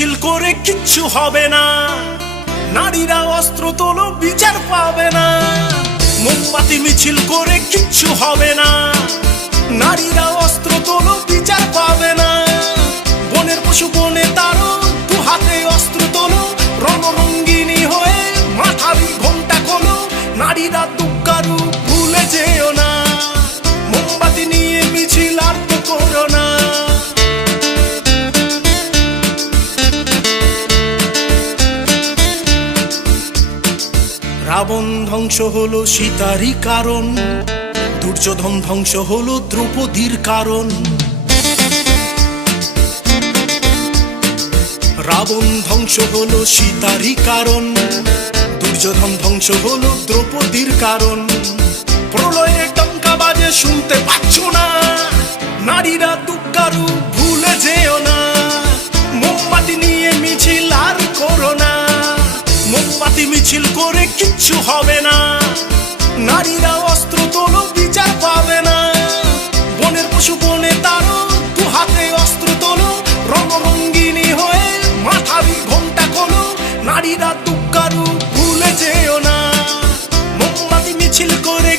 মিছিল করে কিচ্ছু হবে না, নারীরা অস্ত্র তোলো বিচার পাবে না। মোমবাতি মিছিল করে কিচ্ছু হবে না, নারীরা অস্ত্র তোলো বিচার পাবে না। বনের পশু বনে তারো, দু হাতে অস্ত্র তোলো, রণরঙ্গিনী হয়ে মাথারি ঘোমটা খোলো। নারীরা দুর্গারু ভুলে যেও না, মোমবাতি নিয়ে মিছিল আর তো করো না। রাবণ ধ্বংস হলো সীতারই কারণ, দুর্যোধন ধ্বংস হলো দ্রৌপদীর কারণ। রাবণ ধ্বংস হলো সীতারই কারণ, দুর্যোধন ধ্বংস হলো দ্রৌপদীর কারণ। প্রলয়ের টঙ্কা বাজে শুনতে পাচ্ছ না, নারীরা দুর্গারু ভুলে যেও না। মোমবাতি নিয়ে মিছিল আর করো না, মোমবাতি মিছিল করে কিচ্ছু হবে না, নারীরা অস্ত্র তোলো বিচার পাবে না। বনের পশু বনে তারো, দু হাতে অস্ত্র তোলো, রণরঙ্গিনী হয়ে মাথারি ঘোমটা খোলো। নারীরা দুর্গারু ভুলে যেও না, মোমবাতি মিছিল করে